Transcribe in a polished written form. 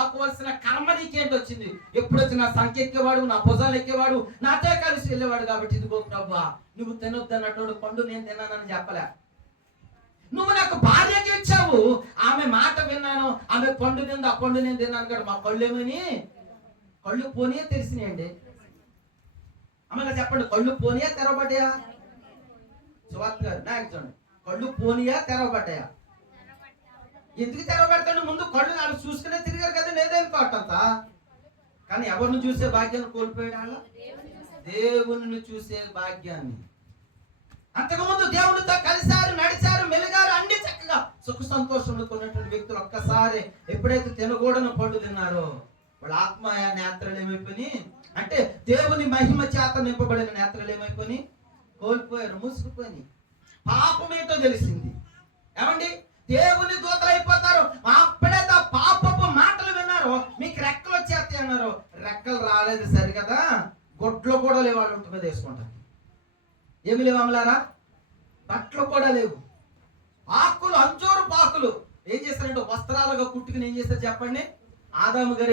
దాక్కోవలసిన కర్మ నీకేంటి వచ్చింది? ఎప్పుడు వచ్చినా సంఖ్య ఎక్కేవాడు, నా భుజాలు ఎక్కేవాడు, నాతో కలిసి వెళ్ళేవాడు. కాబట్టి ఇదిగో ప్రభువా, నువ్వు తినొద్దు అన్నటువంటి పండు నేను తిన్నానని చెప్పలే. నువ్వు నాకు భార్యకి ఇచ్చావు, ఆమె మాట విన్నాను, ఆమె పండు తింది, ఆ పండు నేను తిన్నాను కదా. మా కళ్ళు ఏమని? కళ్ళు పోనీయే తెలిసినాయండి. అమ్మగా చెప్పండి, కళ్ళు పోనీయా తెరవబడ్డాయా? సువార్త గారు నాకు చూడండి, కళ్ళు పోనీయా తెరవబడ్డాయా? ఎందుకు తెరవబడతాడు? ముందు కళ్ళు వాళ్ళు చూసుకునే తిరిగారు కదా, లేదేం పాటంతా. కానీ ఎవరిని చూసే భాగ్యాన్ని కోల్పోయాడు? దేవుని చూసే భాగ్యాన్ని. అంతకుముందు దేవునితో కలిశారు, నడిచారు, మెలిగారు, అన్ని చక్కగా సుఖ సంతోషంలో ఉన్నటువంటి వ్యక్తులు ఒక్కసారి ఎప్పుడైతే తినకూడని పండు తిన్నారో వాళ్ళ ఆత్మ నేత్రలు ఏమైపోయి, అంటే దేవుని మహిమ చేత నింపబడిన నేత్రలు ఏమైపోయి కోల్పోయారు, మూసుకుపోయి. పాపం ఏంటో తెలిసింది. ఏమండి, దేవుని దూతలు అయిపోతారు. అప్పుడైతే పాపపు మాటలు విన్నారు, మీకు రెక్కలు వచ్చేస్తాయి అన్నారు. రెక్కలు రాలేదు సరికదా, గొడ్లు కూడా లేవు, వాళ్ళు ఒంటి మీద వేసుకుంటారు. ఏమి లేవు అమలారా? బట్టలు కూడా లేవు. ఆకులు, అంజూరు పాకులు ఏం చేస్తారంటే వస్త్రాలుగా కుట్టుకుని ఏం చేస్తారు చెప్పండి? ఆదాము గారు